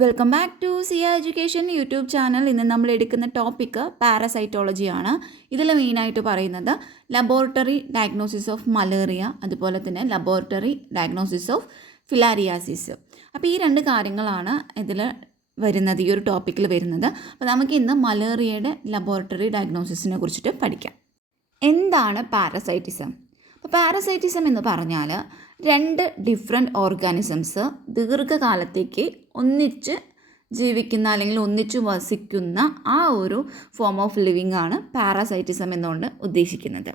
Welcome back to Ziya education YouTube channel. ഇന്ന് നമ്മൾ എടുക്കുന്ന ടോപ്പിക്ക് പാരസൈറ്റോളജിയാണ്. ഇതിൽ മെയിനായിട്ട് പറയുന്നത് ലബോറട്ടറി ഡയഗ്നോസിസ് ഓഫ് മലേറിയ, അതുപോലെ തന്നെ ലബോറട്ടറി ഡയഗ്നോസിസ് ഓഫ് ഫിലാരിയാസിസ്. അപ്പോൾ ഈ രണ്ട് കാര്യങ്ങളാണ് ഇതിൽ വരുന്നത്, ഈ ഒരു ടോപ്പിക്കിൽ വരുന്നത്. അപ്പോൾ നമുക്ക് ഇന്ന് മലേറിയയുടെ ലബോറട്ടറി ഡയഗ്നോസിസിനെ കുറിച്ചിട്ട് പഠിക്കാം. എന്താണ് പാരസൈറ്റിസം? അപ്പോൾ പാരസൈറ്റിസം എന്ന് പറഞ്ഞാൽ രണ്ട് ഡിഫറെൻറ്റ് ഓർഗാനിസംസ് ദീർഘകാലത്തേക്ക് ഒന്നിച്ച് ജീവിക്കുന്ന അല്ലെങ്കിൽ ഒന്നിച്ച് വസിക്കുന്ന ആ ഒരു ഫോം ഓഫ് ലിവിങ് ആണ് പാരസൈറ്റിസം എന്നുകൊണ്ട് ഉദ്ദേശിക്കുന്നത്.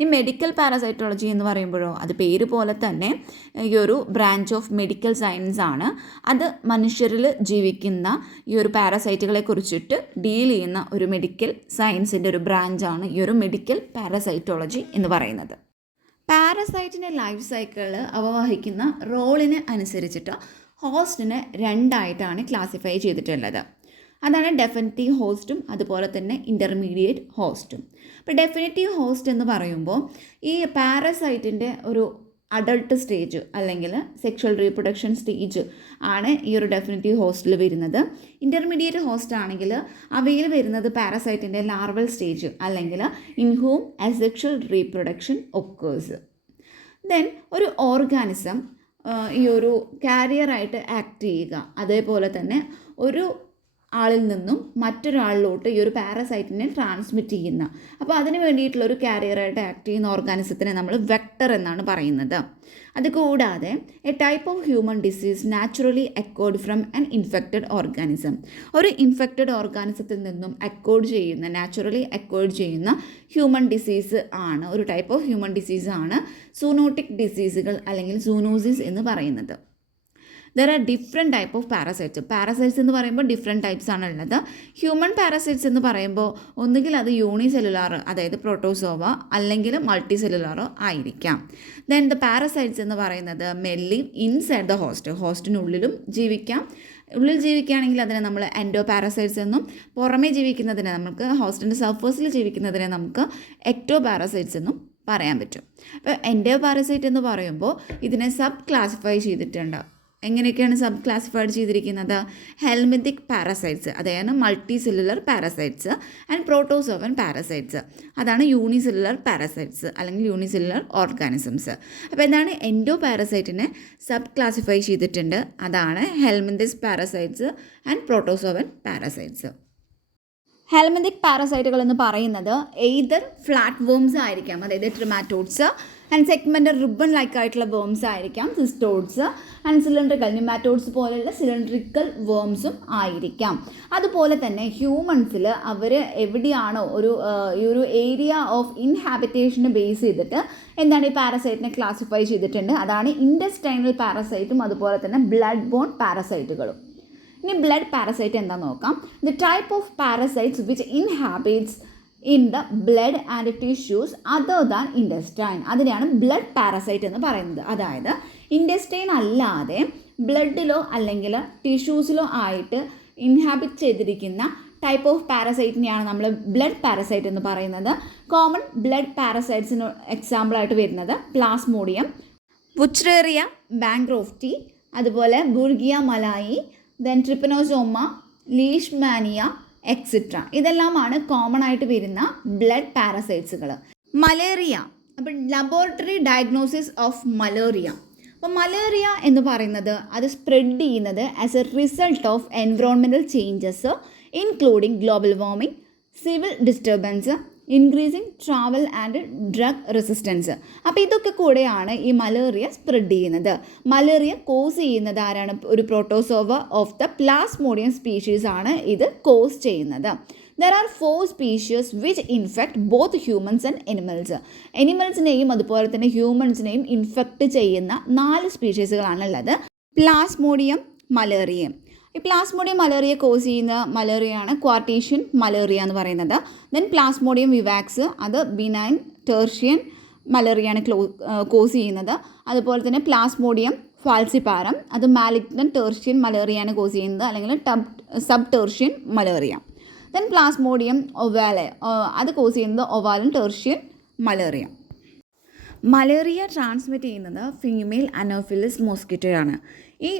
ഈ മെഡിക്കൽ പാരസൈറ്റോളജി എന്ന് പറയുമ്പോഴോ അത് പേര് പോലെ തന്നെ ഈ ഒരു ബ്രാഞ്ച് ഓഫ് മെഡിക്കൽ സയൻസ് ആണ്. അത് മനുഷ്യരിൽ ജീവിക്കുന്ന ഈ ഒരു പാരസൈറ്റുകളെ കുറിച്ചിട്ട് ഡീൽ ചെയ്യുന്ന ഒരു മെഡിക്കൽ സയൻസിൻ്റെ ഒരു ബ്രാഞ്ചാണ് ഈ ഒരു മെഡിക്കൽ പാരസൈറ്റോളജി എന്ന് പറയുന്നത്. പാരസൈറ്റിൻ്റെ ലൈഫ് സൈക്കിളിൽ അവ വഹിക്കുന്ന റോളിന് അനുസരിച്ചിട്ട് ഹോസ്റ്റിനെ രണ്ടായിട്ടാണ് ക്ലാസിഫൈ ചെയ്തിട്ടുള്ളത്. അതാണ് ഡെഫിനിറ്റീവ് ഹോസ്റ്റും അതുപോലെ തന്നെ ഇൻ്റർമീഡിയറ്റ് ഹോസ്റ്റും. അപ്പോൾ ഡെഫിനിറ്റീവ് ഹോസ്റ്റ് എന്ന് പറയുമ്പോൾ ഈ പാരസൈറ്റിൻ്റെ ഒരു അഡൾട്ട് സ്റ്റേജ് അല്ലെങ്കിൽ സെക്ഷൽ റീപ്രൊഡക്ഷൻ സ്റ്റേജ് ആണ് ഈ ഒരു ഡെഫിനിറ്റീവ് ഹോസ്റ്റിൽ വരുന്നത്. ഇൻ്റർമീഡിയറ്റ് ഹോസ്റ്റ് ആണെങ്കിൽ അവയിൽ വരുന്നത് പാരസൈറ്റിൻ്റെ ലാർവൽ സ്റ്റേജ് അല്ലെങ്കിൽ in ഹൂം asexual reproduction occurs. Then ഒരു ഓർഗാനിസം ഈ ഒരു കാരിയറായിട്ട് ആക്ട് ചെയ്യുക, അതേപോലെ തന്നെ ഒരു ആളിൽ നിന്നും മറ്റൊരാളിലോട്ട് ഈ ഒരു പാരസൈറ്റിനെ ട്രാൻസ്മിറ്റ് ചെയ്യുന്ന, അപ്പോൾ അതിന് വേണ്ടിയിട്ടുള്ള ഒരു കാരിയറായിട്ട് ആക്ട് ചെയ്യുന്ന ഓർഗാനിസത്തിനെ നമ്മൾ വെക്ടർ എന്നാണ് പറയുന്നത്. അതുകൂടാതെ A type of human disease naturally Accord from an infected organism. ഒരു ഇൻഫെക്റ്റഡ് ഓർഗാനിസത്തിൽ നിന്നും നാച്ചുറലി അക്കോർഡ് ചെയ്യുന്ന ഹ്യൂമൻ ഡിസീസ് ആണ്, ഒരു ടൈപ്പ് ഓഫ് ഹ്യൂമൻ ഡിസീസ് ആണ് സൂനോട്ടിക് ഡിസീസുകൾ അല്ലെങ്കിൽ സൂനോസിസ് എന്ന് പറയുന്നത്. There are different type of parasites എന്ന് പറയുമ്പോൾ ഡിഫറെൻറ്റ് ടൈപ്സ് ആണ് ഉള്ളത്. ഹ്യൂമൻ പാരസൈറ്റ്സ് എന്ന് പറയുമ്പോൾ ഒന്നുകിൽ അത് യൂണിസെല്ലുലാർ, അതായത് പ്രോട്ടോസോവ, അല്ലെങ്കിൽ മൾട്ടി സെല്ലുലാറോ ആയിരിക്കാം. ദെൻ ദ പാരസൈറ്റ്സ് എന്ന് പറയുന്നത് മെല്ലി ഇൻസൈഡ് ദ ഹോസ്റ്റിനുള്ളിലും ജീവിക്കാം. ഉള്ളിൽ ജീവിക്കുകയാണെങ്കിൽ അതിനെ നമ്മൾ എൻഡോ പാരസൈറ്റ്സ് എന്നും, പുറമേ ജീവിക്കുന്നതിനെ നമുക്ക് ഹോസ്റ്റിൻ്റെ സർഫേസിൽ ജീവിക്കുന്നതിനെ നമുക്ക് എക്ടോ പാരസൈറ്റ്സ് എന്നും പറയാൻ പറ്റും. അപ്പോൾ എൻഡോ പാരസൈറ്റ് എന്ന് പറയുമ്പോൾ ഇതിനെ സബ് ക്ലാസിഫൈ ചെയ്തിട്ടുണ്ട്. എങ്ങനെയൊക്കെയാണ് സബ് ക്ലാസിഫൈഡ് ചെയ്തിരിക്കുന്നത്? ഹെൽമിന്തിക് പാരസൈറ്റ്സ്, അതായത് multi cellular parasites, and protozoan parasites, അതാണ് യൂണിസെല്ലുലർ പാരസൈറ്റ്സ് അല്ലെങ്കിൽ യൂണിസെല്ലുലർ ഓർഗാനിസംസ്. അപ്പോൾ എന്താണ് എൻഡോ പാരസൈറ്റിനെ സബ് ക്ലാസിഫൈ ചെയ്തിട്ടുണ്ട്, അതാണ് helminthic parasites and protozoan parasites. Helminthic പാരസൈറ്റുകൾ എന്ന് പറയുന്നത് എയ്തർ ഫ്ലാറ്റ് വേംസ് ആയിരിക്കാം, അതായത് trematodes, and segmented ribbon like ആയിട്ടുള്ള വേംസ് ആയിരിക്കാം സിസ്റ്റോഡ്സ്, ആൻഡ് സിലിണ്ടറിക്കൽ ന്യൂമാറ്റോഡ്സ് പോലെയുള്ള സിലിണ്ടറിക്കൽ വേംസും ആയിരിക്കാം. അതുപോലെ തന്നെ ഹ്യൂമൻസിൽ അവർ എവിടെയാണോ ഈ ഒരു ഏരിയ ഓഫ് ഇൻഹാബിറ്റേഷനെ ബേസ് ചെയ്തിട്ട് എന്താണ് ഈ പാരസൈറ്റിനെ ക്ലാസിഫൈ ചെയ്തിട്ടുണ്ട്, അതാണ് ഇൻഡസ്റ്റൈനൽ പാരസൈറ്റും അതുപോലെ തന്നെ ബ്ലഡ് ബോൺ പാരസൈറ്റുകളും. ഇനി ബ്ലഡ് പാരസൈറ്റ് എന്താണെന്ന് നോക്കാം. The type of parasites which inhabits in the blood and tissues other than intestine, അതിനെയാണ് ബ്ലഡ് പാരസൈറ്റ് എന്ന് പറയുന്നത്. അതായത് ഇൻഡസ്റ്റൈൻ അല്ലാതെ ബ്ലഡിലോ അല്ലെങ്കിൽ ടിഷ്യൂസിലോ ആയിട്ട് ഇൻഹാബിറ്റ് ചെയ്തിരിക്കുന്ന ടൈപ്പ് ഓഫ് പാരസൈറ്റിനെയാണ് നമ്മൾ ബ്ലഡ് പാരസൈറ്റ് എന്ന് പറയുന്നത്. കോമൺ ബ്ലഡ് പാരസൈറ്റ്സിന് എക്സാമ്പിളായിട്ട് വരുന്നത് പ്ലാസ്മോഡിയം, വുച്ച്റേറിയ ബാങ്ക്രോഫ്റ്റി, അതുപോലെ brugia malayi, then trypanosoma, leishmania etcetera. ഇതെല്ലാമാണ് കോമൺ ആയിട്ട് വരുന്ന ബ്ലഡ് പാരസൈറ്റ്സുകൾ. മലേറിയ, അപ്പം ലബോറട്ടറി ഡയഗ്നോസിസ് ഓഫ് മലേറിയ. അപ്പോൾ മലേറിയ എന്ന് പറയുന്നത് അത് സ്പ്രെഡ് ചെയ്യുന്നത് as a result of environmental changes including global warming, civil disturbance, increasing travel and drug resistance. അപ്പോൾ ഇതൊക്കെ കൂടെയാണ് ഈ മലേറിയ സ്പ്രെഡ് ചെയ്യുന്നത്. മലേറിയ കോസ് ചെയ്യുന്നത് ആരാണ്? ഒരു protozoa of the plasmodium species ആണ് ഇത് കോസ് ചെയ്യുന്നത്. There are 4 species which infect both humans and animals. എനിമൽസിനെയും അതുപോലെ തന്നെ ഹ്യൂമൻസിനെയും ഇൻഫെക്റ്റ് ചെയ്യുന്ന 4 സ്പീഷീസുകളാണുള്ളത്. പ്ലാസ്മോഡിയം മലേറിയ, ഈ പ്ലാസ്മോഡിയം മലേറിയ കോസ് ചെയ്യുന്ന മലേറിയയാണ് ക്വാർട്ടീഷ്യൻ മലേറിയ എന്ന് പറയുന്നത്. ദെൻ പ്ലാസ്മോഡിയം വിവാക്സ്, അത് ബിനൈൻ ടെർഷ്യൻ മലേറിയയാണ് കോസ് ചെയ്യുന്നത്. അതുപോലെ തന്നെ പ്ലാസ്മോഡിയം ഫാൽസിപ്പാരം, അത് മാലിഗ്നൻ ടെർഷ്യൻ മലേറിയയാണ് കോസ് ചെയ്യുന്നത്, അല്ലെങ്കിൽ sub tertian malaria. Then plasmodium ovale, അത് കോസ് ചെയ്യുന്നത് ovale tertian malaria. Malaria transmit ചെയ്യുന്നത് ഫീമെയിൽ അനോഫിലിസ് മോസ്കിറ്റോയാണ്. ഈ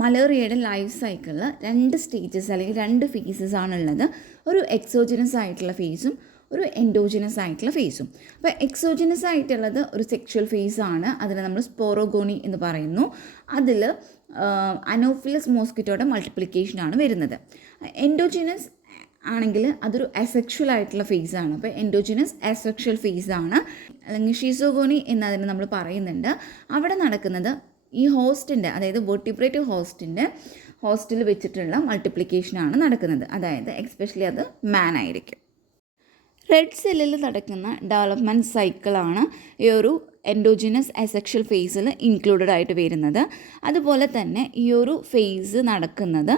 മലേറിയയുടെ ലൈഫ് സൈക്കിളിൽ 2 സ്റ്റേജസ് അല്ലെങ്കിൽ 2 ഫേസസ് ആണുള്ളത്. ഒരു എക്സോജിനസ് ആയിട്ടുള്ള ഫേസും ഒരു എൻഡോജിനസ് ആയിട്ടുള്ള ഫേസും. അപ്പോൾ എക്സോജിനസ് ആയിട്ടുള്ളത് ഒരു സെക്ഷൽ ഫേസാണ്. അതിനെ നമ്മൾ സ്പോറോഗോണി എന്ന് പറയുന്നു. അതിൽ അനോഫിലസ് മോസ്കിറ്റോയുടെ മൾട്ടിപ്ലിക്കേഷനാണ് വരുന്നത്. എൻഡോജിനസ് ആണെങ്കിൽ അതൊരു അസെക്ഷൽ ആയിട്ടുള്ള ഫേസാണ്. അപ്പോൾ എൻഡോജിനസ് അസെക്ഷൽ ഫേസാണ്, അല്ലെങ്കിൽ ഷീസോഗോണി എന്നതിന് നമ്മൾ പറയുന്നുണ്ട്. അവിടെ നടക്കുന്നത് ഈ ഹോസ്റ്റിൻ്റെ, അതായത് വെർട്ടിബ്രേറ്റ് ഹോസ്റ്റിൽ വെച്ചിട്ടുള്ള മൾട്ടിപ്ലിക്കേഷനാണ് നടക്കുന്നത്. അതായത് എക്സ്പെഷ്യലി അത് മാൻ ആയിരിക്കും. റെഡ് സെല്ലിൽ നടക്കുന്ന ഡെവലപ്മെൻറ്റ് സൈക്കിളാണ് ഈ ഒരു എൻഡോജിനസ് അസെക്ഷൽ ഫേസിൽ ഇൻക്ലൂഡഡ് ആയിട്ട് വരുന്നത്. അതുപോലെ തന്നെ ഈ ഒരു ഫേസ് നടക്കുന്നത്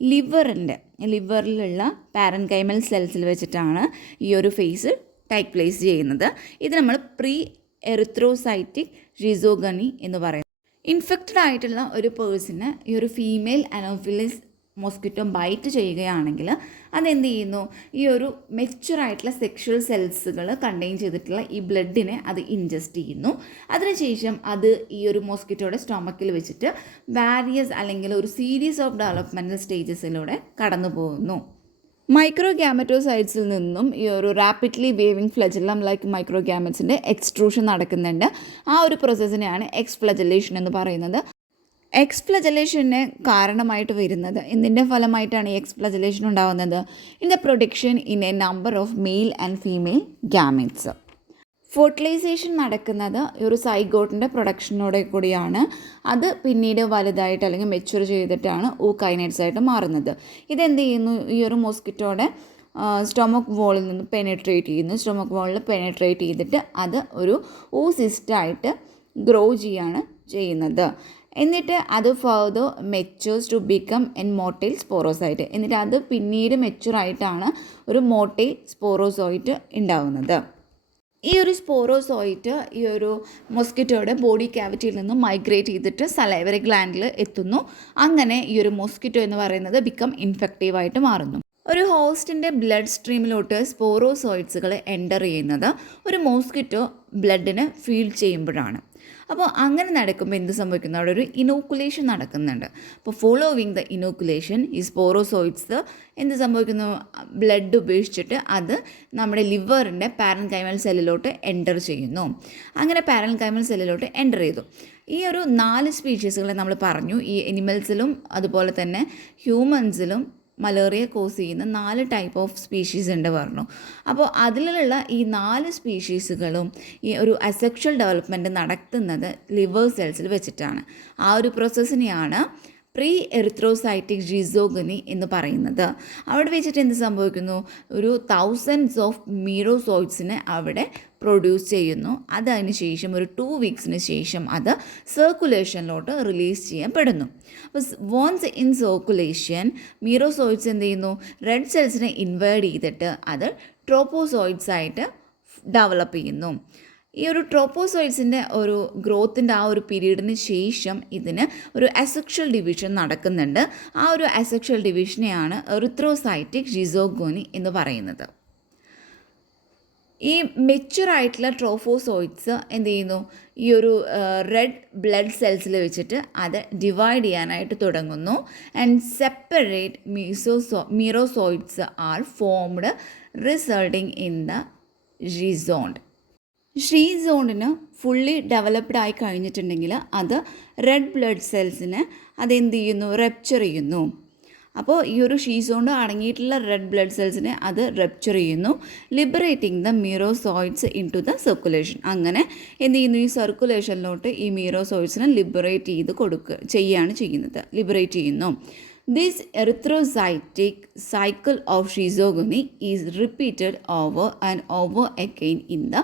ലിവറിലുള്ള പാരൻകൈമൽ സെൽസിൽ വെച്ചിട്ടാണ് ഈ ഒരു ഫേസ് ടേക്ക് പ്ലേസ് ചെയ്യുന്നത്. ഇത് നമ്മൾ പ്രീ എറിത്രോസൈറ്റിക് ഷിസോഗണി എന്ന് പറയുന്നത്. ഇൻഫെക്റ്റഡ് ആയിട്ടുള്ള ഒരു പേഴ്സണ് ഈ ഒരു ഫീമെയിൽ അനോഫിലിസ് മോസ്കിറ്റോ ബൈറ്റ് ചെയ്യുകയാണെങ്കിൽ അതെന്ത് ചെയ്യുന്നു, ഈ ഒരു മെച്യൂറായിട്ടുള്ള സെക്ഷൽ സെൽസുകൾ കണ്ടെയ്ൻ ചെയ്തിട്ടുള്ള ഈ ബ്ലഡിനെ അത് ഇൻജസ്റ്റ് ചെയ്യുന്നു. അതിനുശേഷം അത് ഈ ഒരു മോസ്കിറ്റോയുടെ സ്റ്റൊമക്കിൽ വെച്ചിട്ട് വാരിയസ് അല്ലെങ്കിൽ ഒരു സീരീസ് ഓഫ് ഡെവലപ്മെൻറ്റൽ സ്റ്റേജസിലൂടെ കടന്നു പോകുന്നു. മൈക്രോഗ്യാമറ്റോസൈറ്റ്സിൽ നിന്നും ഈ ഒരു rapidly waving flagellum like മൈക്രോഗ്യാമറ്റ്സിൻ്റെ extrusion നടക്കുന്നുണ്ട്. ആ ഒരു പ്രോസസ്സിനെയാണ് എക്സ്ഫ്ലജലേഷൻ എന്ന് പറയുന്നത്. എക്സ്ഫ്ലജലേഷന് കാരണമായിട്ട് വരുന്നത് എന്തിൻ്റെ ഫലമായിട്ടാണ് ഈ എക്സ്ഫ്ലജലേഷൻ ഉണ്ടാകുന്നത്? In the production in a number of male and female gametes. Fertilisation നടക്കുന്നത് ഈ ഒരു സൈഗോട്ടിൻ്റെ പ്രൊഡക്ഷനോടെ കൂടിയാണ്. അത് പിന്നീട് വലുതായിട്ട് അല്ലെങ്കിൽ മെച്യൂർ ചെയ്തിട്ടാണ് ഓകൈനൈറ്റ്സ് ആയിട്ട് മാറുന്നത്. ഇതെന്ത് ചെയ്യുന്നു, ഈ ഒരു മോസ്കിറ്റോയുടെ സ്റ്റൊമക് വോളിൽ നിന്ന് പെനെട്രേറ്റ് ചെയ്യുന്നു. സ്റ്റൊമക് വോളിൽ പെനെട്രേറ്റ് ചെയ്തിട്ട് അത് ഒരു ഓസിസ്റ്റായിട്ട് ഗ്രോ ചെയ്യാണ് ചെയ്യുന്നത്. എന്നിട്ട് അത് further matures to become an motile sporozoite. എന്നിട്ട് അത് പിന്നീട് മെച്യൂറായിട്ടാണ് ഒരു മോട്ടൈൽ സ്പോറോസോയിറ്റ് ഉണ്ടാകുന്നത്. ഈ ഒരു സ്പോറോസോയിറ്റ് ഈ ഒരു മോസ്കിറ്റോയുടെ ബോഡി ക്യാവിറ്റിയിൽ നിന്ന് മൈഗ്രേറ്റ് ചെയ്തിട്ട് സലൈവറി ഗ്ലാൻഡിൽ എത്തുന്നു. അങ്ങനെ ഈ ഒരു മോസ്കിറ്റോ എന്ന് പറയുന്നത് ബിക്കം ഇൻഫെക്റ്റീവായിട്ട് മാറുന്നു. ഒരു ഹോസ്റ്റിൻ്റെ ബ്ലഡ് സ്ട്രീമിലോട്ട് സ്പോറോസോയിറ്റ്സുകൾ എൻ്റർ ചെയ്യുന്നത് ഒരു മോസ്കിറ്റോ ബ്ലഡിന് ഫീൽ ചെയ്യുമ്പോഴാണ്. അപ്പോൾ അങ്ങനെ നടക്കുമ്പോൾ എന്ത് സംഭവിക്കുന്നു, അവിടെ ഒരു ഇനോക്കുലേഷൻ നടക്കുന്നുണ്ട്. അപ്പോൾ ഫോളോവിങ് ദ ഇനോക്കുലേഷൻ ഈ സ്പോറോസോയിറ്റ്സ് എന്ത് സംഭവിക്കുന്നു, ബ്ലഡ് ഉപേക്ഷിച്ചിട്ട് അത് നമ്മുടെ ലിവറിൻ്റെ പാരൻകൈമൽ സെല്ലിലോട്ട് എൻ്റർ ചെയ്യുന്നു. അങ്ങനെ പാരൻകൈമൽ സെല്ലിലോട്ട് എൻ്റർ ചെയ്തു. ഈ ഒരു 4 സ്പീഷീസുകളെ നമ്മൾ പറഞ്ഞു. ഈ എനിമൽസിലും അതുപോലെ തന്നെ ഹ്യൂമൻസിലും മലേറിയ കോസ് ചെയ്യുന്ന 4 ടൈപ്പ് ഓഫ് സ്പീഷീസ് ഉണ്ട് പറഞ്ഞു. അപ്പോൾ അതിലുള്ള ഈ 4 സ്പീഷീസുകളും ഈ ഒരു അസെക്ഷൽ ഡെവലപ്മെൻറ്റ് നടത്തുന്നത് ലിവർ സെൽസിൽ വെച്ചിട്ടാണ്. ആ ഒരു പ്രോസസ്സിനെയാണ് പ്രീ എറിത്രോസൈറ്റിക് ഷിസോഗണി എന്ന് പറയുന്നത്. അവിടെ വെച്ചിട്ട് എന്ത് സംഭവിക്കുന്നു, ഒരു 1000s ഓഫ് മീറോസോയിഡ്സിനെ അവിടെ പ്രൊഡ്യൂസ് ചെയ്യുന്നു. അതതിന് ശേഷം ഒരു 2 വീക്സിന് ശേഷം അത് സർക്കുലേഷനിലോട്ട് റിലീസ് ചെയ്യപ്പെടുന്നു. അപ്പോൾ വോൺസ് ഇൻ സർക്കുലേഷൻ മീറോസോയിഡ്സ് എന്ത് ചെയ്യുന്നു, റെഡ് സെൽസിനെ ഇൻവേഡ് ചെയ്തിട്ട് അത് ട്രോപ്പോസോയിഡ്സ് ആയിട്ട് ഡെവലപ്പ് ചെയ്യുന്നു. ഈ ഒരു ട്രോപ്പോസോയിഡ്സിൻ്റെ ഒരു ഗ്രോത്തിൻ്റെ ആ ഒരു പീരീഡിന് ശേഷം ഇതിന് ഒരു അസെക്ഷൽ ഡിവിഷൻ നടക്കുന്നുണ്ട്. ആ ഒരു അസെക്ഷൽ ഡിവിഷനെയാണ് എറിത്രോസൈറ്റിക് ഷിസോഗോണി എന്ന് പറയുന്നത്. ഈ മെച്യൂറായിട്ടുള്ള ട്രോഫോസോയിഡ്സ് എന്ത് ചെയ്യുന്നു, ഈ ഒരു റെഡ് ബ്ലഡ് സെൽസിൽ വെച്ചിട്ട് അത് ഡിവൈഡ് ചെയ്യാനായിട്ട് തുടങ്ങുന്നു. And separate merozoites are formed resulting in the schizont. ഷീസോണ്ടിന് ഫുള്ളി ഡെവലപ്ഡ് ആയി കഴിഞ്ഞിട്ടുണ്ടെങ്കിൽ അത് റെഡ് ബ്ലഡ് സെൽസിനെ അതെന്ത് ചെയ്യുന്നു, റപ്ചർ ചെയ്യുന്നു. അപ്പോൾ ഈ ഒരു ഷീസോണ്ട് അടങ്ങിയിട്ടുള്ള റെഡ് ബ്ലഡ് സെൽസിനെ അത് റപ്ചർ ചെയ്യുന്നു, liberating the merozoites into the circulation. അങ്ങനെ എന്ത് ചെയ്യുന്നു, ഈ സർക്കുലേഷനിലോട്ട് ഈ മീറോസോയിഡ്സിനെ ലിബറേറ്റ് ചെയ്യാണ് ചെയ്യുന്നത്, ലിബറേറ്റ് ചെയ്യുന്നു. This erythrocytic cycle of schizogony is repeated over and over again in the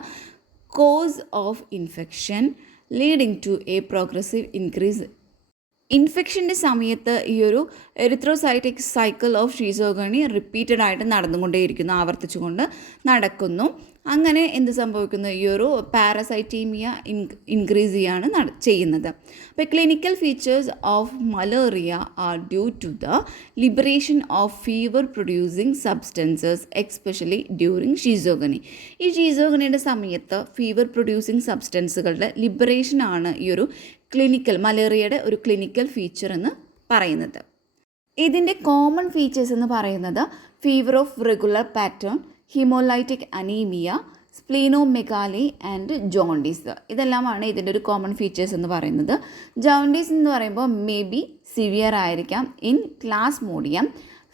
course of infection, leading to a progressive increase. ഇൻഫെക്ഷൻ്റെ സമയത്ത് ഈ ഒരു എറിത്രോസൈറ്റിക് സൈക്കിൾ ഓഫ് ഷീസോഗണി റിപ്പീറ്റഡ് ആയിട്ട് നടന്നുകൊണ്ടേയിരിക്കുന്നു, ആവർത്തിച്ചുകൊണ്ട് നടക്കുന്നു. അങ്ങനെ എന്ത് സംഭവിക്കുന്നു, ഈ ഒരു പാരസൈറ്റീമിയ ഇൻക്രീസ് ചെയ്യാണ് ചെയ്യുന്നത്. അപ്പോൾ clinical features of malaria are due to the liberation of fever producing substances especially during schizogony. ഈ ഷീസോഗണിയുടെ സമയത്ത് ഫീവർ പ്രൊഡ്യൂസിങ് സബ്സ്റ്റൻസുകളുടെ ലിബറേഷനാണ് ഈ ഒരു മലേറിയയുടെ ഒരു ക്ലിനിക്കൽ ഫീച്ചർ എന്ന് പറയുന്നത്. ഇതിൻ്റെ കോമൺ ഫീച്ചേഴ്സ് എന്ന് പറയുന്നത് fever of regular pattern, haemolytic anaemia, splenomegaly and jaundice. ഇതെല്ലാമാണ് ഇതിൻ്റെ ഒരു കോമൺ ഫീച്ചേഴ്സ് എന്ന് പറയുന്നത്. ജോണ്ടീസ് എന്ന് പറയുമ്പോൾ മേ ബി സിവിയർ ആയിരിക്കാം in Plasmodium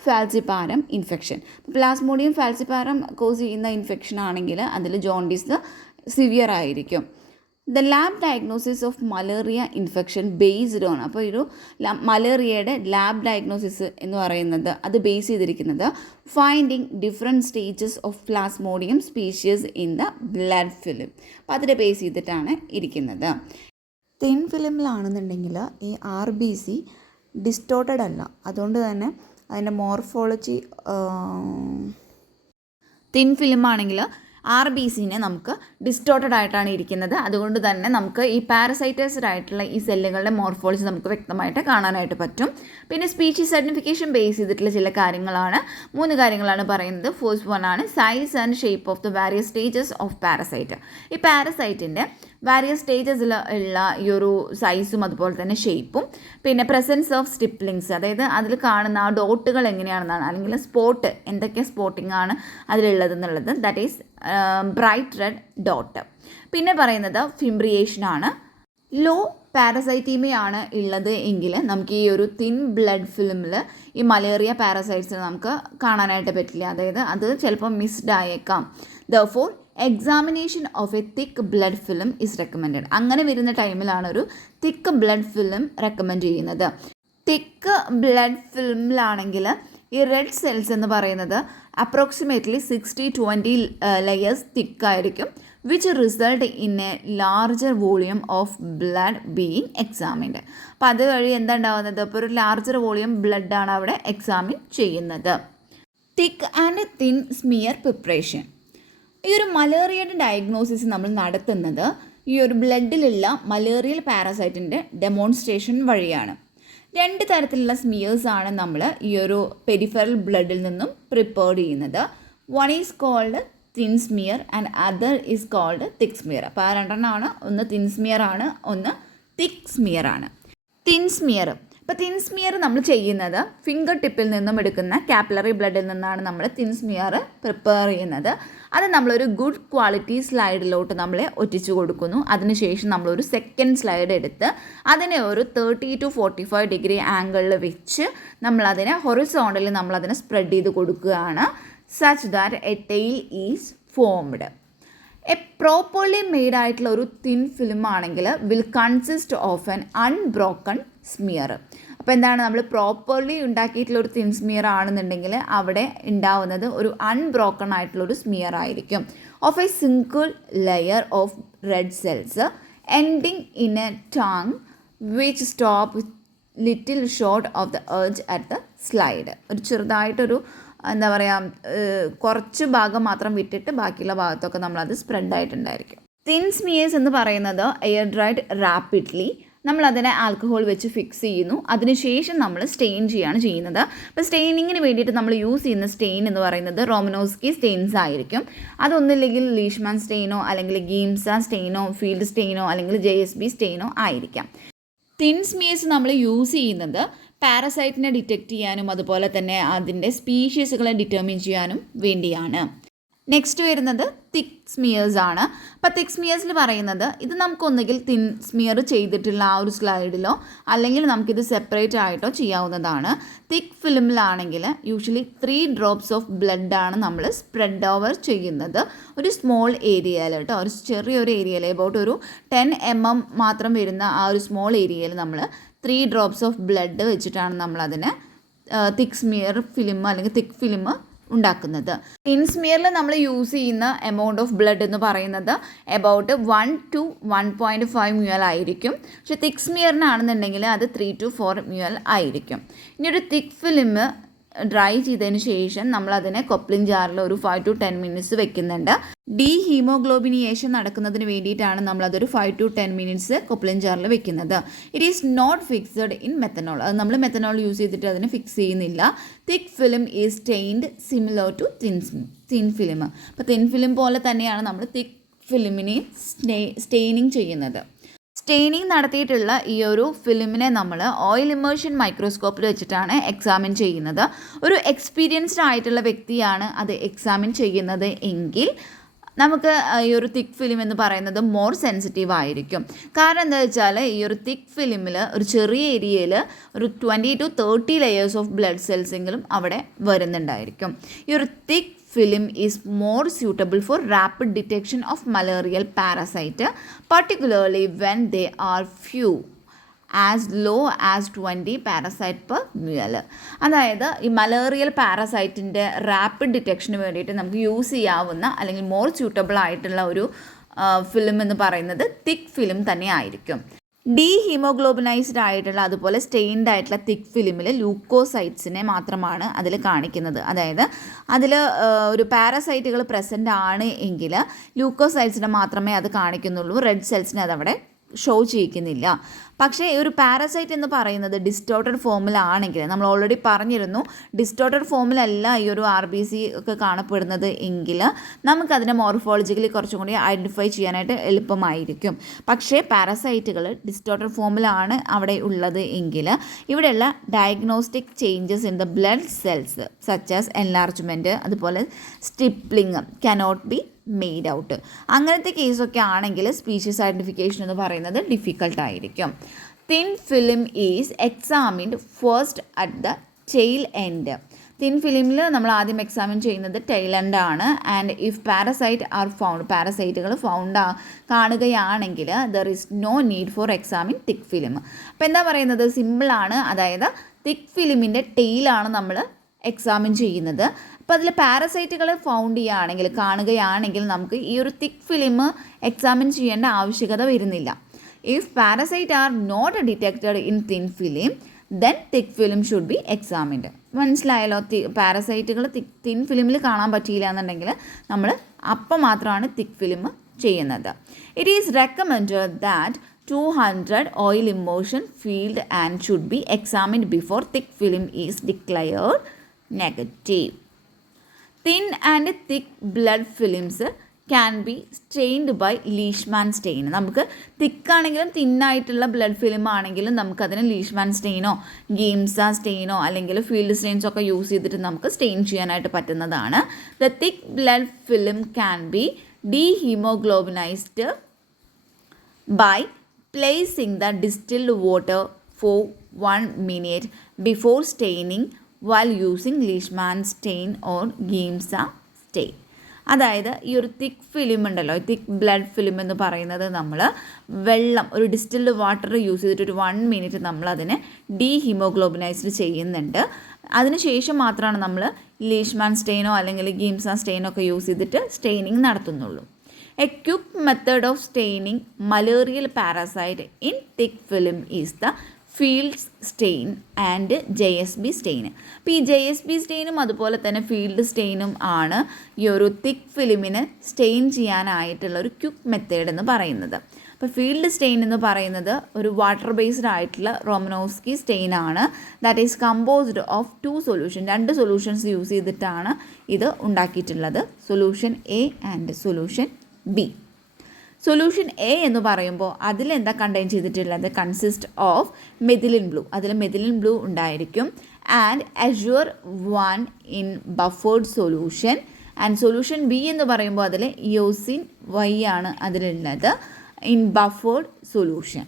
falciparum infection. Plasmodium falciparum cause ചെയ്യുന്ന ഇൻഫെക്ഷൻ ആണെങ്കിൽ അതിൽ ജോണ്ടീസ് സിവിയർ ആയിരിക്കും. The lab diagnosis of malaria infection based on, അപ്പോൾ ഒരു മലേറിയയുടെ ലാബ് ഡയഗ്നോസിസ് എന്ന് പറയുന്നത് അത് ബേസ് ചെയ്തിരിക്കുന്നത് finding different stages of Plasmodium species in the blood film. അപ്പോൾ അതിനെ ബേസ് ചെയ്തിട്ടാണ് ഇരിക്കുന്നത്. തിൻ ഫിലിമിലാണെന്നുണ്ടെങ്കിൽ ഈ RBC ഡിസ്റ്റോർട്ടഡ് അല്ല, അതുകൊണ്ട് തന്നെ അതിൻ്റെ മോർഫോളജി തിൻ ഫിലിം ആണെങ്കിൽ RBCനെ നമുക്ക് ഡിസ്റ്റോർട്ടഡ് ആയിട്ടാണ് ഇരിക്കുന്നത്. അതുകൊണ്ട് തന്നെ നമുക്ക് ഈ പാരസൈറ്റൈസ്ഡ് ആയിട്ടുള്ള ഈ സെല്ലുകളുടെ മോർഫോളജി നമുക്ക് വ്യക്തമായിട്ട് കാണാനായിട്ട് പറ്റും. പിന്നെ സ്പീഷീസ് ഐഡൻറ്റിഫിക്കേഷൻ ബേസ് ചെയ്തിട്ടുള്ള ചില കാര്യങ്ങളാണ്, 3 കാര്യങ്ങളാണ് പറയുന്നത്. ഫസ്റ്റ് വൺ ആണ് size and shape of the various stages of parasite. ഈ പാരസൈറ്റിൻ്റെ വാരിയസ് സ്റ്റേജസിൽ ഉള്ള ഈ ഒരു സൈസും അതുപോലെ തന്നെ ഷേപ്പും, പിന്നെ പ്രസൻസ് ഓഫ് സ്റ്റിപ്ലിങ്സ്, അതായത് അതിൽ കാണുന്ന ആ ഡോട്ടുകൾ എങ്ങനെയാണെന്നാണ്, അല്ലെങ്കിൽ സ്പോട്ട് എന്തൊക്കെ സ്പോട്ടിംഗ് ആണ് അതിലുള്ളതെന്നുള്ളത്, that is bright red dot. പിന്നെ പറയുന്നത് ഫിംബ്രിയേഷനാണ്. ലോ പാരസൈറ്റീമിയാണ് ഉള്ളത് എങ്കിൽ നമുക്ക് ഈ ഒരു തിൻ ബ്ലഡ് ഫിലിമിൽ ഈ മലേറിയ പാരസൈറ്റ്സിനെ നമുക്ക് കാണാനായിട്ട് പറ്റില്ല, അതായത് അത് ചിലപ്പോൾ മിസ്ഡ് ആയേക്കാം. Therefore examination of A thick blood film is recommended. അങ്ങനെ വരുന്ന ടൈമിലാണ് ഒരു തിക്ക് ബ്ലഡ് ഫിലിം റെക്കമെൻഡ് ചെയ്യുന്നത്. തിക്ക് ബ്ലഡ് ഫിലിമിലാണെങ്കിൽ ഈ റെഡ് സെൽസ് എന്ന് പറയുന്നത് അപ്രോക്സിമേറ്റ്ലി 60-20 ലെയേഴ്സ് തിക്കായിരിക്കും, which result in a larger volume of blood being examined. അപ്പോൾ അതുവഴി എന്താ ഉണ്ടാകുന്നത്, ഇപ്പോൾ ഒരു ലാർജർ വോളിയം ബ്ലഡാണ് അവിടെ എക്സാമിൻ ചെയ്യുന്നത്. Thick and thin smear preparation. ഈ ഒരു മലേറിയയുടെ ഡയഗ്നോസിസ് നമ്മൾ നടത്തുന്നത് ഈ ഒരു ബ്ലഡിലുള്ള മലേറിയൽ പാരസൈറ്റിൻ്റെ ഡെമോൺസ്ട്രേഷൻ വഴിയാണ്. 2 തരത്തിലുള്ള സ്മിയേഴ്സാണ് നമ്മൾ ഈ ഒരു പെരിഫറൽ ബ്ലഡിൽ നിന്നും പ്രിപ്പയർ ചെയ്യുന്നത്. One is called thin smear and other is called thick smear. അപ്പോൾ ആ 2 ഒന്ന് തിൻ സ്മിയർ ആണ്, ഒന്ന് തിക്ക് സ്മിയർ ആണ്. തിൻ സ്മിയർ, ഇപ്പോൾ തിൻ സ്മിയർ നമ്മൾ ചെയ്യുന്നത് ഫിംഗർ ടിപ്പിൽ നിന്നും എടുക്കുന്ന കാപ്പിലറി ബ്ലഡിൽ നിന്നാണ് നമ്മൾ തിൻ സ്മിയർ പ്രിപ്പയർ ചെയ്യുന്നത്. അത് നമ്മളൊരു ഗുഡ് ക്വാളിറ്റി സ്ലൈഡിലോട്ട് നമ്മൾ ഒറ്റിച്ചു കൊടുക്കുന്നു. അതിനുശേഷം നമ്മളൊരു സെക്കൻഡ് സ്ലൈഡ് എടുത്ത് അതിനെ ഒരു 30 to 45 ഡിഗ്രി ആംഗിളിൽ വെച്ച് നമ്മളതിനെ ഹൊറിസോണ്ടലി നമ്മളതിനെ സ്പ്രെഡ് ചെയ്ത് കൊടുക്കുകയാണ്, such that a tail is formed. A properly made ആയിട്ടുള്ള ഒരു തിൻ ഫിലിം ആണെങ്കിൽ will consist of an unbroken smear. അപ്പോൾ എന്താണ്, നമ്മൾ പ്രോപ്പർലി ഉണ്ടാക്കിയിട്ടുള്ള ഒരു തിൻ സ്മിയർ ആണെന്നുണ്ടെങ്കിൽ അവിടെ ഉണ്ടാവുന്നത് ഒരു അൺബ്രോക്കൺ ആയിട്ടുള്ളൊരു സ്മിയർ ആയിരിക്കും, of A single layer of red cells ending in A tongue which stop little short of the edge at the slide. ഒരു ചെറുതായിട്ടൊരു എന്താ പറയുക, കുറച്ച് ഭാഗം മാത്രം വിട്ടിട്ട് ബാക്കിയുള്ള ഭാഗത്തൊക്കെ നമ്മളത് സ്പ്രെഡായിട്ടുണ്ടായിരിക്കും. തിൻ സ്മിയേഴ്സ് എന്ന് പറയുന്നത് എയർ ഡ്രൈഡ് റാപ്പിഡ്ലി. നമ്മളതിനെ ആൽക്കഹോൾ വെച്ച് ഫിക്സ് ചെയ്യുന്നു, അതിനുശേഷം നമ്മൾ സ്റ്റെയിൻ ചെയ്യുകയാണ് ചെയ്യുന്നത്. അപ്പോൾ സ്റ്റെയിനിങ്ങിന് വേണ്ടിയിട്ട് നമ്മൾ യൂസ് ചെയ്യുന്ന സ്റ്റെയിൻ എന്ന് പറയുന്നത് റോമനോസ്കി സ്റ്റെയിൻസ് ആയിരിക്കും. അതൊന്നില്ലെങ്കിൽ ലീഷ്മാൻ സ്റ്റെയിനോ അല്ലെങ്കിൽ ഗീംസ സ്റ്റെയിനോ ഫീൽഡ് സ്റ്റെയിനോ അല്ലെങ്കിൽ JSB സ്റ്റെയിനോ ആയിരിക്കാം. തിൻ സ്മിയേഴ്സ് നമ്മൾ യൂസ് ചെയ്യുന്നത് പാരസൈറ്റിനെ ഡിറ്റക്റ്റ് ചെയ്യാനും അതുപോലെ തന്നെ അതിൻ്റെ സ്പീഷീസുകളെ ഡിറ്റർമിൻ ചെയ്യാനും വേണ്ടിയാണ്. നെക്സ്റ്റ് വരുന്നത് തിക്ക് സ്മിയേഴ്സ് ആണ്. അപ്പോൾ തിക്ക് സ്മിയേഴ്സിൽ പറയുന്നത് ഇത് നമുക്കൊന്നുകിൽ തിൻ സ്മിയർ ചെയ്തിട്ടുള്ള ആ ഒരു സ്ലൈഡിലോ അല്ലെങ്കിൽ നമുക്കിത് സെപ്പറേറ്റ് ആയിട്ടോ ചെയ്യാവുന്നതാണ്. തിക്ക് ഫിലിമിലാണെങ്കിൽ യൂഷ്വലി 3 ഡ്രോപ്സ് ഓഫ് ബ്ലഡാണ് നമ്മൾ സ്പ്രെഡ് ഓവർ ചെയ്യുന്നത് ഒരു സ്മോൾ ഏരിയയിൽ കേട്ടോ, ഒരു ചെറിയൊരു ഏരിയയിൽ എബൌട്ട് ഒരു 10 mm മാത്രം വരുന്ന ആ ഒരു സ്മോൾ ഏരിയയിൽ നമ്മൾ 3 ഡ്രോപ്സ് ഓഫ് ബ്ലഡ് വെച്ചിട്ടാണ് നമ്മളതിനെ തിക്ക് സ്മിയർ ഫിലിം അല്ലെങ്കിൽ തിക്ക് ഫിലിം ഉണ്ടാക്കുന്നത്. തിൻ സ്മിയറിൽ നമ്മൾ യൂസ് ചെയ്യുന്ന എമൗണ്ട് ഓഫ് ബ്ലഡ് എന്ന് പറയുന്നത് എബൌട്ട് 1 to 1.5 ml ആയിരിക്കും. പക്ഷേ തിക്ക് സ്മിയറിനാണെന്നുണ്ടെങ്കിൽ അത് 3 to 4 ml ആയിരിക്കും. ഇനി ഒരു തിക്ക് ഫിലിം ഡ്രൈ ചെയ്തതിന് ശേഷം നമ്മളതിനെ കൊപ്ലിൻ ജാറിൽ ഒരു 5 to 10 minutes വെക്കുന്നുണ്ട്. ഡീഹീമോഗ്ലോബിനിയേഷൻ നടക്കുന്നതിന് വേണ്ടിയിട്ടാണ് നമ്മളതൊരു 5 to 10 minutes കൊപ്ലിൻ ജാറിൽ വെക്കുന്നത്. It is not fixed in methanol. അത് നമ്മൾ മെത്തനോൾ യൂസ് ചെയ്തിട്ട് അതിനെ ഫിക്സ് ചെയ്യുന്നില്ല. Thick film is stained similar to thin film. അപ്പോൾ തിൻ ഫിലിം പോലെ തന്നെയാണ് നമ്മൾ തിക്ക് ഫിലിമിനെ സ്റ്റെയിനിങ് ചെയ്യുന്നത്. സ്റ്റെയിനിങ് നടത്തിയിട്ടുള്ള ഈ ഒരു ഫിലിമിനെ നമ്മൾ ഓയിൽ ഇമേർഷൻ മൈക്രോസ്കോപ്പിൽ വെച്ചിട്ടാണ് എക്സാമിൻ ചെയ്യുന്നത്. ഒരു എക്സ്പീരിയൻസ്ഡ് ആയിട്ടുള്ള വ്യക്തിയാണ് അത് എക്സാമിൻ ചെയ്യുന്നത് എങ്കിൽ നമുക്ക് ഈ ഒരു തിക്ക് ഫിലിം എന്ന് പറയുന്നത് മോർ സെൻസിറ്റീവ് ആയിരിക്കും. കാരണം എന്താ വെച്ചാൽ ഈ ഒരു തിക്ക് ഫിലിമിൽ ഒരു ചെറിയ ഏരിയയിൽ ഒരു 20 to 30 ലെയേഴ്സ് ഓഫ് ബ്ലഡ് സെൽസെങ്കിലും അവിടെ വരുന്നുണ്ടായിരിക്കും. ഈ ഒരു തിക്ക് film is more suitable for rapid detection of malarial parasite, particularly when they are few, as low as 20 parasite per ml. അതായത് ഈ മലേറിയൽ പാരസൈറ്റിൻ്റെ റാപ്പിഡ് ഡിറ്റക്ഷന് വേണ്ടിയിട്ട് നമുക്ക് യൂസ് ചെയ്യാവുന്ന അല്ലെങ്കിൽ മോർ സ്യൂട്ടബിൾ ആയിട്ടുള്ള ഒരു ഫിലിം എന്ന് പറയുന്നത് തിക്ക് ഫിലിം തന്നെ ആയിരിക്കും. ഹീമോഗ്ലോബിനൈസ്ഡ് ആയിട്ടുള്ള അതുപോലെ സ്റ്റെയിൻഡ് ആയിട്ടുള്ള തിക്ക് ഫിലിമിൽ ലൂക്കോസൈറ്റ്സിനെ മാത്രമാണ് അതിൽ കാണിക്കുന്നത്. അതായത് അതിൽ ഒരു പാരസൈറ്റുകൾ പ്രസൻ്റ് ആണ് എങ്കിൽ ലൂക്കോസൈറ്റ്സിനെ മാത്രമേ അത് കാണിക്കുന്നുള്ളൂ, റെഡ് സെൽസിനെ അതവിടെ ഷോ ചെയ്യിക്കുന്നില്ല. പക്ഷേ ഈ ഒരു പാരസൈറ്റ് എന്ന് പറയുന്നത് ഡിസ്റ്റോർട്ടഡ് ഫോമിലാണെങ്കിൽ, നമ്മൾ ഓൾറെഡി പറഞ്ഞിരുന്നു ഡിസ്റ്റോർട്ടഡ് ഫോമിലല്ല ഈ ഒരു RBC ഒക്കെ കാണപ്പെടുന്നത് എങ്കിൽ നമുക്കതിനെ മോർഫോളജിക്കലി കുറച്ചും കൂടി ഐഡൻറ്റിഫൈ ചെയ്യാനായിട്ട് എളുപ്പമായിരിക്കും. പക്ഷേ പാരസൈറ്റുകൾ ഡിസ്റ്റോർട്ടഡ് ഫോമിലാണ് അവിടെ ഉള്ളത് എങ്കിൽ ഇവിടെയുള്ള diagnostic changes in the blood cells such as enlargement അതുപോലെ stippling cannot be made out. അങ്ങനത്തെ കേസൊക്കെ ആണെങ്കിൽ സ്പീഷീസ് ഐഡൻറ്റിഫിക്കേഷൻ എന്ന് പറയുന്നത് ഡിഫിക്കൽട്ടായിരിക്കും. Thin film is examined first at the tail end. Thin ഫിലിമിൽ നമ്മൾ ആദ്യം എക്സാമിൻ ചെയ്യുന്നത് ടെയിൽ എൻഡ് ആണ്. And if parasite are found, പാരസൈറ്റുകൾ കാണുകയാണെങ്കിൽ there is no need for examine thick film. അപ്പോൾ എന്താ പറയുന്നത്, സിമ്പിളാണ്. അതായത് തിക്ക് ഫിലിമിൻ്റെ ടെയിലാണ് നമ്മൾ എക്സാമിൻ ചെയ്യുന്നത്. അപ്പോൾ അതിൽ പാരസൈറ്റുകൾ കാണുകയാണെങ്കിൽ നമുക്ക് ഈ ഒരു തിക്ക് ഫിലിം എക്സാമിൻ ചെയ്യേണ്ട ആവശ്യകത വരുന്നില്ല. If parasite are not detected in thin film then thick film should be examined. മനസ്സിലായല്ലോ? പാരസൈറ്റുകൾ തിൻ ഫിലിമിൽ കാണാൻ പറ്റിയില്ല എന്നുണ്ടെങ്കിൽ നമ്മൾ അപ്പം മാത്രമാണ് തിക്ക് ഫിലിം ചെയ്യുന്നത്. It is recommended that 200 oil immersion field and should be examined before thick film is declared negative. Thin and thick blood films can be stained by Leishman stain. നമുക്ക് തിക്കാണെങ്കിലും തിന്നായിട്ടുള്ള ബ്ലഡ് ഫിലിം ആണെങ്കിലും നമുക്കതിന് Leishman സ്റ്റെയിനോ Giemsa സ്റ്റെയിനോ അല്ലെങ്കിൽ field സ്റ്റെയിൻസോ ഒക്കെ use ചെയ്തിട്ട് നമുക്ക് stain ചെയ്യാനായിട്ട് പറ്റുന്നതാണ്. The thick blood film can be dehaemoglobinised by placing the distilled water for 1 minute before staining while using Leishman stain or Giemsa stain. അതായത് ഈ ഒരു തിക്ക് ഫിലിം ഉണ്ടല്ലോ, തിക്ക് ബ്ലഡ് ഫിലിം എന്ന് പറയുന്നത് നമ്മൾ വെള്ളം, ഒരു ഡിസ്റ്റിൽഡ് വാട്ടർ യൂസ് ചെയ്തിട്ട് ഒരു 1 മിനിറ്റ് നമ്മളതിനെ ഡീഹീമോഗ്ലോബിനൈസ്ഡ് ചെയ്യുന്നുണ്ട്. അതിനുശേഷം മാത്രമാണ് നമ്മൾ ലീഷ്മാൻ സ്റ്റെയിനോ അല്ലെങ്കിൽ ഗീംസ സ്റ്റെയിനോ ഒക്കെ യൂസ് ചെയ്തിട്ട് staining നടത്തുന്നുള്ളൂ. A quick method of staining malarial parasite in thick film is the field stain and JSB stain. അപ്പോൾ ഈ JSB സ്റ്റെയിനും അതുപോലെ തന്നെ ഫീൽഡ് സ്റ്റെയിനും ആണ് ഈ ഒരു തിക്ക് ഫിലിമിന് സ്റ്റെയിൻ ചെയ്യാനായിട്ടുള്ള ഒരു ക്വിക്ക് മെത്തേഡ് എന്ന് പറയുന്നത്. അപ്പോൾ ഫീൽഡ് സ്റ്റെയിൻ എന്ന് പറയുന്നത് ഒരു വാട്ടർ ബേസ്ഡ് ആയിട്ടുള്ള റോമനോവ്സ്കി സ്റ്റെയിൻ ആണ്. That is composed of 2 solution, 2 solutions use ചെയ്തിട്ടാണ് ഇത് ഉണ്ടാക്കിയിട്ടുള്ളത്, solution A and solution B. Solution A എന്ന് പറയുമ്പോൾ അതിലെന്താ കണ്ടെയ്ൻ ചെയ്തിട്ടുള്ളത്, കൺസിസ്റ്റ് ഓഫ് മെഥിലിൻ ബ്ലൂ, അതിൽ മെഥിലിൻ ബ്ലൂ ഉണ്ടായിരിക്കും. And assure 1 in buffered solution. And solution B എന്ന് പറയുമ്പോൾ അതിൽ ഇയോസിൻ Y ആണ് അതിലുള്ളത് in buffered solution.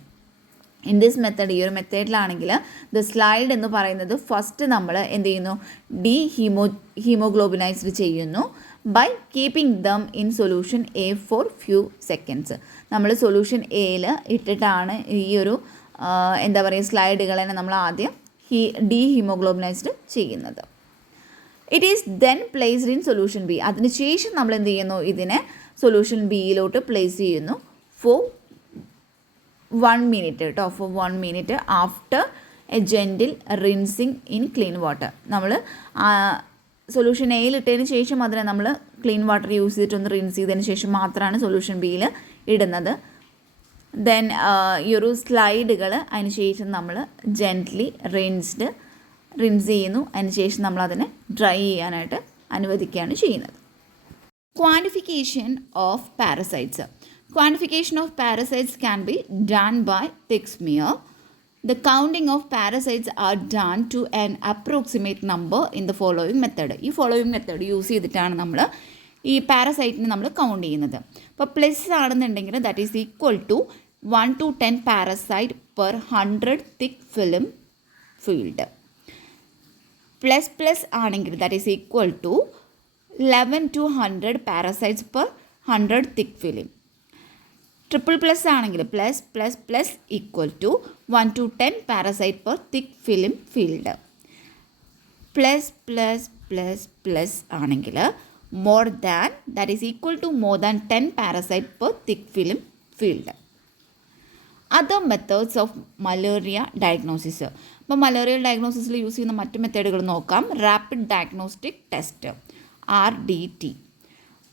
In this method, ഈ ഒരു മെത്തേഡിലാണെങ്കിൽ ദ സ്ലൈഡ് എന്ന് പറയുന്നത് ഫസ്റ്റ് നമ്മൾ എന്ത് ചെയ്യുന്നു, ഹീമോഗ്ലോബിനൈസ്ഡ് ചെയ്യുന്നു by keeping them in solution A for few seconds. നമ്മൾ സൊല്യൂഷൻ Aയിൽ ഇട്ടിട്ടാണ് ഈ ഒരു എന്താ പറയുക സ്ലൈഡുകളെ നമ്മൾ ആദ്യം ഡീഹീമോഗ്ലോബിനൈസ്ഡ് ചെയ്യുന്നത്. It is then placed in solution B. അതിനുശേഷം നമ്മൾ എന്ത് ചെയ്യുന്നു, ഇതിനെ സൊല്യൂഷൻ Bയിലോട്ട് പ്ലേസ് ചെയ്യുന്നു ഫോർ 1 മിനിറ്റ് കേട്ടോ, for 1 minute after a gentle rinsing in clean water. നമ്മൾ സൊല്യൂഷൻ Aയിൽ ഇട്ടതിന് ശേഷം അതിനെ നമ്മൾ ക്ലീൻ വാട്ടർ യൂസ് ചെയ്തിട്ടൊന്ന് റിൻസ് ചെയ്തതിന് ശേഷം മാത്രമാണ് സൊല്യൂഷൻ Bയിൽ ഇടുന്നത്. ദെൻ ഈ ഒരു സ്ലൈഡുകൾ അതിന് ശേഷം നമ്മൾ ജെൻറ്റ്ലി റിൻസ് ചെയ്യുന്നു. അതിന് ശേഷം നമ്മളതിനെ ഡ്രൈ ചെയ്യാനായിട്ട് അനുവദിക്കുകയാണ് ചെയ്യുന്നത്. Quantification of parasites. Quantification of parasites can be done by thick smear. The counting of parasites are done to an approximate number in the following method. ഈ ഫോളോയിങ് മെത്തേഡ് യൂസ് ചെയ്തിട്ടാണ് നമ്മൾ ഈ പാരസൈറ്റിനെ നമ്മൾ കൗണ്ട് ചെയ്യുന്നത്. അപ്പോൾ plus ആണെന്നുണ്ടെങ്കിൽ that is equal to 1 to 10 parasite per 100 thick film field. Plus ആണെങ്കിൽ that is equal to 11 to 100 parasites per 100 thick film. Triple plus ആണെങ്കിൽ plus equal to 1 to 10 parasite per thick film field. Plus ആണെങ്കിൽ more than that is equal to more than 10 parasite per thick film field. Other methods of malaria diagnosis. അപ്പോൾ malaria ഡയഗ്നോസിസിൽ use ചെയ്യുന്ന മറ്റ് മെത്തേഡുകൾ നോക്കാം. Rapid diagnostic test RDT.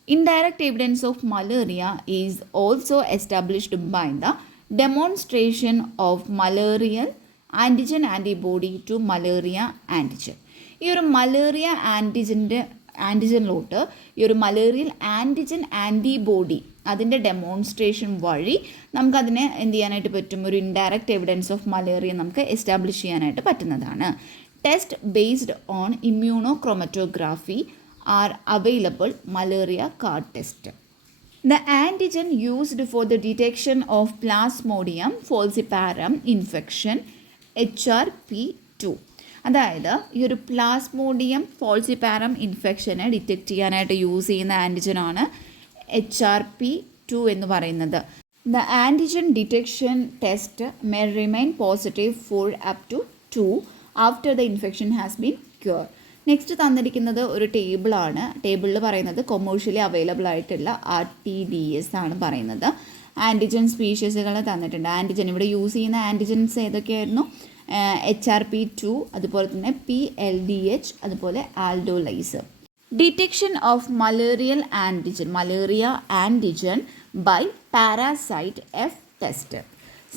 Indirect evidence of malaria is also established by the demonstration of malarial antigen antibody to malaria antigen. ഈ ഒരു malaria ആൻറ്റിജനിലോട്ട് ഈ ഒരു മലേറിയൽ ആൻറ്റിജൻ ആൻറ്റിബോഡി അതിൻ്റെ ഡെമോൺസ്ട്രേഷൻ വഴി നമുക്കതിനെ എന്ത് ചെയ്യാനായിട്ട് പറ്റും? ഒരു ഇൻഡയറക്റ്റ് എവിഡൻസ് ഓഫ് മലേറിയ നമുക്ക് എസ്റ്റാബ്ലിഷ് ചെയ്യാനായിട്ട് പറ്റുന്നതാണ്. Test based on immunochromatography are available malaria card test. The antigen used for the detection of Plasmodium falciparum infection HRP2. അതായത് ഈ ഒരു പ്ലാസ്മോഡിയം ഫോൾസിപാരം ഇൻഫെക്ഷനെ ഡിറ്റക്റ്റ് ചെയ്യാനായിട്ട് യൂസ് ചെയ്യുന്ന ആൻറ്റിജനാണ് HRP2 എന്ന് പറയുന്നത്. The antigen detection test may remain positive for up to 2 after the infection has been cured. Next തന്നിരിക്കുന്നത് ഒരു ടേബിളാണ്. ടേബിളിൽ പറയുന്നത് കൊമേഴ്ഷ്യലി അവൈലബിൾ ആയിട്ടുള്ള RTDS ആണ് പറയുന്നത്. ആൻറ്റിജൻ സ്പീഷീസുകൾ തന്നിട്ടുണ്ട്. ആൻറ്റിജൻ ഇവിടെ യൂസ് ചെയ്യുന്ന ആൻറ്റിജൻസ് ഏതൊക്കെയായിരുന്നു? HRP2, അതുപോലെ തന്നെ PLDH, അതുപോലെ aldolase. Detection of malarial malaria antigen by parasite F test.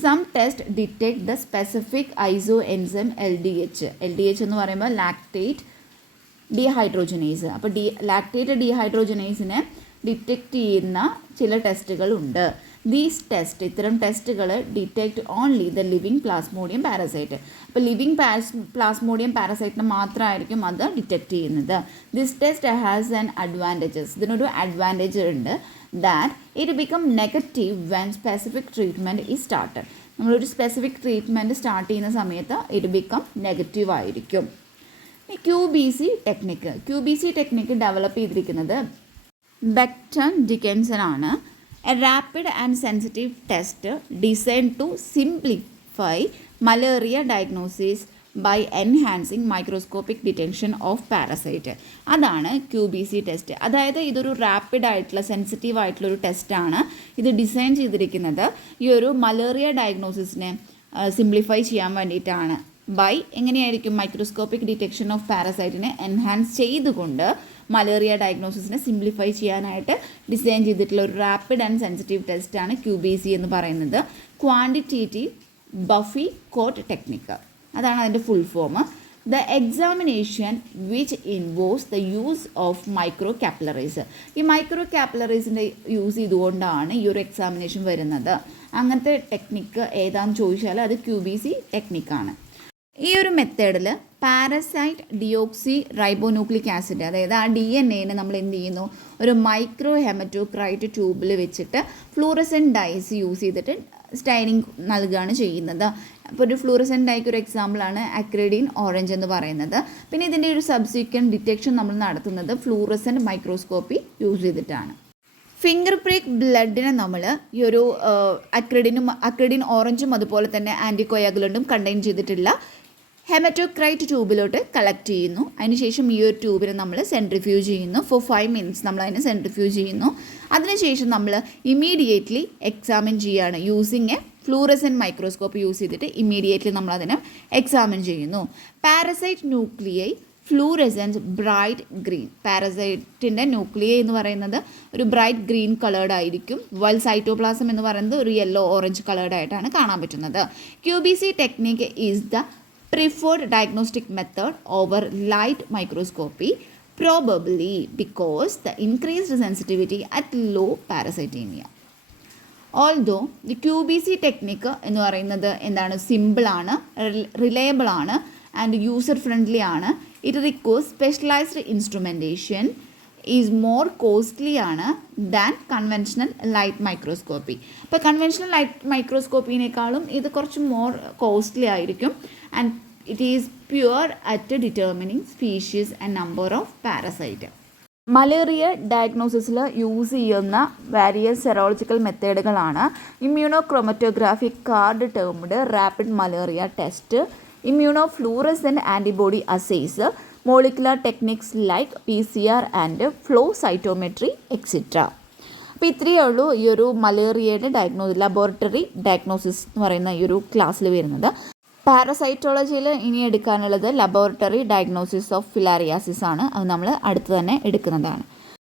Some test detect the specific isoenzyme LDH എന്ന് പറയുമ്പോൾ ലാക്റ്റേറ്റ് ഡീഹൈഡ്രോജനേസ്. അപ്പോൾ ലാക്റ്റേറ്റ് ഡീഹൈഡ്രോജനേസിനെ ഡിറ്റക്റ്റ് ചെയ്യുന്ന ചില ടെസ്റ്റുകളുണ്ട്. ദീസ് ടെസ്റ്റ് ഇത്തരം ടെസ്റ്റുകൾ detect only the living plasmodium parasite. അപ്പോൾ ലിവിങ് പ്ലാസ്മോഡിയം പാരസൈറ്റിനെ മാത്രമായിരിക്കും അത് ഡിറ്റക്റ്റ് ചെയ്യുന്നത്. This test has an advantages. ഇതിനൊരു അഡ്വാൻറ്റേജ് ഉണ്ട്. That it become negative when specific treatment is started. നമ്മളൊരു സ്പെസിഫിക് ട്രീറ്റ്മെൻറ്റ് സ്റ്റാർട്ട് ചെയ്യുന്ന സമയത്ത് ഇറ്റ് ബിക്കം നെഗറ്റീവ് ആയിരിക്കും. QBC ടെക്നിക്ക് ഡെവലപ്പ് ചെയ്തിരിക്കുന്നത് ബെക്ടൺ ഡിക്കൻസൺ ആണ്. A rapid and sensitive test design to simplify malaria diagnosis by enhancing microscopic detection of parasite. അതാണ് QBC test. അതായത് ഇതൊരു rapid ആയിട്ടുള്ള സെൻസിറ്റീവ് ആയിട്ടുള്ളൊരു ടെസ്റ്റാണ്. ഇത് ഡിസൈൻ ചെയ്തിരിക്കുന്നത് ഈ ഒരു മലേറിയ ഡയഗ്നോസിസിനെ സിംപ്ലിഫൈ ചെയ്യാൻ വേണ്ടിയിട്ടാണ്. എങ്ങനെയായിരിക്കും? മൈക്രോസ്കോപ്പിക് ഡിറ്റക്ഷൻ ഓഫ് പാരസൈറ്റിനെ എൻഹാൻസ് ചെയ്തുകൊണ്ട് മലേറിയ ഡയഗ്നോസിസിനെ സിംപ്ലിഫൈ ചെയ്യാനായിട്ട് ഡിസൈൻ ചെയ്തിട്ടുള്ള ഒരു റാപ്പിഡ് ആൻഡ് സെൻസിറ്റീവ് ടെസ്റ്റാണ് QBC എന്ന് പറയുന്നത്. ക്വാണ്ടിറ്റേറ്റീവ് ബഫി കോട്ട് ടെക്നിക്ക്, അതാണ് അതിൻ്റെ full form. The examination which involves the use of micro capillaries. ഈ മൈക്രോ കാപ്പിലറീസിൻ്റെ യൂസ് ചെയ്തുകൊണ്ടാണ് ഈ ഒരു എക്സാമിനേഷൻ വരുന്നത്. അങ്ങനത്തെ ടെക്നിക്ക് ഏതാണെന്ന് ചോദിച്ചാൽ അത് QBC ടെക്നിക്കാണ്. ഈ ഒരു മെത്തേഡിൽ പാരസൈറ്റ് ഡിയോക്സി റൈബോന്യൂക്ലിക് ആസിഡ്, അതായത് ആ DNA നമ്മൾ എന്ത് ചെയ്യുന്നു? ഒരു മൈക്രോ ഹെമറ്റോക്രൈറ്റ് ട്യൂബിൽ വെച്ചിട്ട് ഫ്ലൂറസെൻറ്റ് ഡൈസ് യൂസ് ചെയ്തിട്ട് സ്റ്റൈനിങ് നൽകുകയാണ് ചെയ്യുന്നത്. അപ്പോൾ ഒരു ഫ്ലൂറസെൻറ്റ് ഡൈക്ക് ഒരു എക്സാമ്പിളാണ് അക്രിഡിൻ ഓറഞ്ച് എന്ന് പറയുന്നത്. പിന്നെ ഇതിൻ്റെ ഒരു സബ്സിക്വൻറ്റ് ഡിറ്റക്ഷൻ നമ്മൾ നടത്തുന്നത് ഫ്ലൂറസെൻറ്റ് മൈക്രോസ്കോപ്പി യൂസ് ചെയ്തിട്ടാണ്. ഫിംഗർ പ്രിക്ക് ബ്ലഡിനെ നമ്മൾ ഈ ഒരു അക്രിഡിൻ ഓറഞ്ചും അതുപോലെ തന്നെ ആൻറ്റികോയാഗുലൻറ്റും കണ്ടെയ്ൻ ചെയ്തിട്ടുള്ള ഹെമറ്റോക്രൈറ്റ് ട്യൂബിലോട്ട് കളക്ട് ചെയ്യുന്നു. അതിനുശേഷം ഈ ഒരു ട്യൂബിനെ നമ്മൾ സെൻട്രിഫ്യൂജ് ചെയ്യുന്നു. ഫോർ 5 minutes നമ്മൾ അതിനെ സെൻട്രിഫ്യൂജ് ചെയ്യുന്നു. അതിനുശേഷം നമ്മൾ ഇമ്മീഡിയറ്റ്ലി എക്സാമിൻ ചെയ്യുകയാണ് using a fluorescent microscope use ചെയ്തിട്ട് ഇമ്മീഡിയറ്റ്ലി നമ്മളതിനെ എക്സാമിൻ ചെയ്യുന്നു. Parasite nuclei fluorescent bright green. പാരസൈറ്റിൻ്റെ ന്യൂക്ലിയൈ എന്ന് പറയുന്നത് ഒരു ബ്രൈറ്റ് ഗ്രീൻ കളേർഡ് ആയിരിക്കും. വൈൽ സൈറ്റോപ്ലാസം എന്ന് പറയുന്നത് ഒരു യെല്ലോ ഓറഞ്ച് കളേർഡ് ആയിട്ടാണ് കാണാൻ പറ്റുന്നത്. QBC technique is the preferred diagnostic method over light microscopy, probably because the increased sensitivity at low parasitemia. Although the QBC technique എന്ന് പറയുന്നത് എന്താണ്, സിമ്പിളാണ്, റിലയബിളാണ് ആൻഡ് യൂസർ ഫ്രണ്ട്ലി ആണ്. It requires specialised instrumentation, is more costly ആണ് than conventional light microscopy. അപ്പോൾ conventional light മൈക്രോസ്കോപ്പിനേക്കാളും ഇത് കുറച്ച് മോർ കോസ്റ്റ്ലി ആയിരിക്കും. And it is poor at determining species and number of parasite. Malaria ഡയഗ്നോസിസിൽ യൂസ് ചെയ്യുന്ന various serological മെത്തേഡുകളാണ് immunochromatography, card termed rapid malaria test, immunofluorescent antibody assays, molecular techniques like PCR and flow cytometry etcetera. അപ്പോൾ ഇത്രയേ ഉള്ളൂ ഈ ഒരു മലേറിയയുടെ laboratory diagnosis എന്ന് പറയുന്ന ഈ ഒരു ക്ലാസ്സിൽ വരുന്നത്. പാരസൈറ്റോളജിയിൽ ഇനി എടുക്കാനുള്ളത് ലബോറട്ടറി ഡയഗ്നോസിസ് ഓഫ് ഫിലാരിയാസിസ് ആണ്. അത് നമ്മൾ അടുത്ത് തന്നെ എടുക്കുന്നതാണ്.